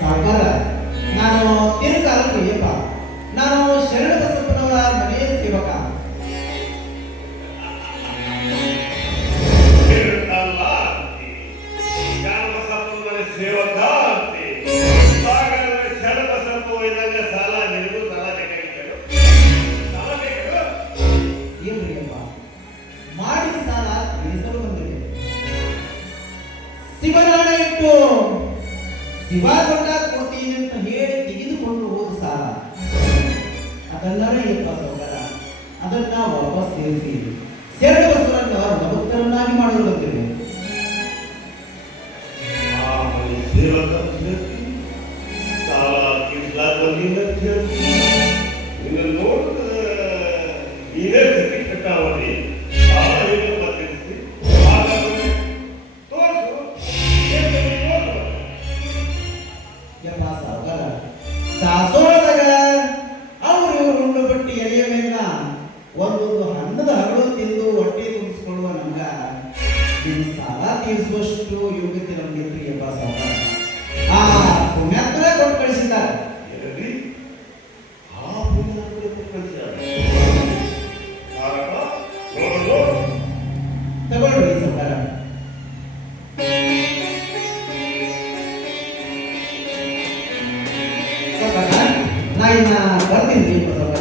ಸಾವುಕಾರ, ನಾನು ತಿರುಕಾಲಪ್ರಿಯಪ್ಪ. ನಾನು ಶರಣ ಬಸಪ್ಪನವರ ಮನೆಯ ಸೇವಕ. ಸೇವಕ ಶರಣ ಬಸಪ್ಪ ಸಾಲ ನಿನಗೂ ಸಾಲ ಬೇಕಾಗಿತ್ತು. ಏನ್ರಿಯಪ್ಪ, ಮಾಡಿದ ಸಾಲ ತೀರಿಸಲು ಬಂದಿದೆ. ಶಿವನಾಣ ಇಟ್ಟು ಶಿವ ದೊಡ್ಡ ಕೊಡ್ತೀನಿ ಅಂತ ಹೇಳಿ ತೆಗೆದುಕೊಂಡು ಹೋದ ಸಾಲ ಅದನ್ನ ಯಪ್ಪ ಸೌಕರ, ಅದನ್ನ ವಾಪಸ್ ತೀರಿಸಿ ಶರಣ ಬಸವರನ್ನ ಭಕ್ತರನ್ನಾಗಿ ಮಾಡಲು ಬಂದಿದೆ. ಸಾಲ ತೀರಿಸಲಾಕ ನಿನ್ನ ನೋಡಿದ ನೀನೇ ಗತಿ ಕಟ್ಟಾವಲ್ಲಿ ಸಾಲ ಹೇಗೆ ಬರ್ತಿರ್ತಿ ತೋರಿಸು. ಯಪ್ಪ ಸೌಕರ, ದಾಸೋಹದಾಗ ಅವರು ಇವರು ಉಂಡು ಬಟ್ಟಿ ಎಲೆಯ ಮೇಲಿನ ಒಂದೊಂದು ಹಣ್ಣದ ಹರಳು ತಿಂದು ಹೊಟ್ಟೆ ತುಂಬಿಸ್ಕೊಳ್ಳುವ ನಮ್ಗ ನಿಮ್ಮ ಸಾಲ ತೀರಿಸುವಷ್ಟು ಯೋಗ್ಯತೆ ನಮ್ಗೆ ಯಪ್ಪ ಸೌಕರ. ಆ ಪುಣ್ಯಾತ್ಮರ ಕೊಟ್ಟು ಕಳಿಸಿದ್ದಾರೆ. ತಗೊಳ್ರಿ ಸೌಕರ. ನಾ ಇನ್ನ ಬರ್ತೀನಿ ಸೌಕರ.